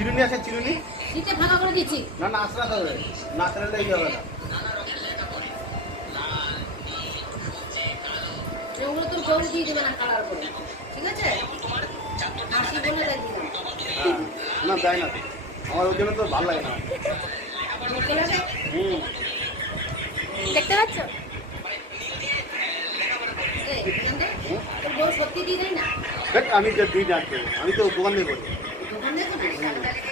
চিরুনি আছে চিরুনি? শীতে ফাঁকা করে দিচ্ছি। না না আসরা হবে না আসলে এই হবে না। ওগুলো তোর গরু দিয়ে দেবে না কালার করে, ঠিক আছে? মাসি বলে তাই দিলাম। হ্যাঁ না দেয় না তো। আমার ওই জন্য তো ভালো লাগে না। মুখে লাগে? দেখতে পাচ্ছ? এই, এখান থেকে? তোর গরু সত্যি দিয়ে দেয় না? দেখ আমি যে দিই না তো, আমি তো দোকান দিয়ে করি। দোকান থেকে করিস?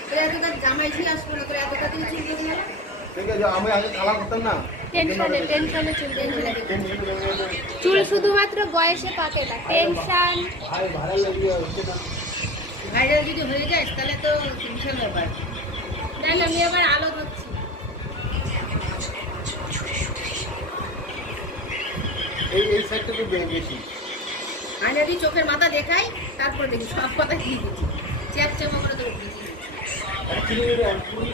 তোর এতটা জামাই ছিল আসলো না, তোর এতটা দিয়ে চুল কেটে গেল? ঠিক আছে আমি আগে কালার করতাম না। টেনশনে চুল শুধুমাত্র বয়সে পাকে না, টেনশন। ভাই ভাড়া লাগিয়ে হচ্ছে না। ভাইরাল যদি হয়ে যায় তাহলে তো বিশাল ব্যাপার। না না, আমি আবার আলো ধরছি। এই সাইডটা তো বেশি। আয়না দিয়ে চোখের মাথা দেখাই, তারপর দেখি সব কথা দিয়ে দিচ্ছি। চ্যাপ চ্যাপা করে তোর দিচ্ছি। অ্যাকচুয়ালি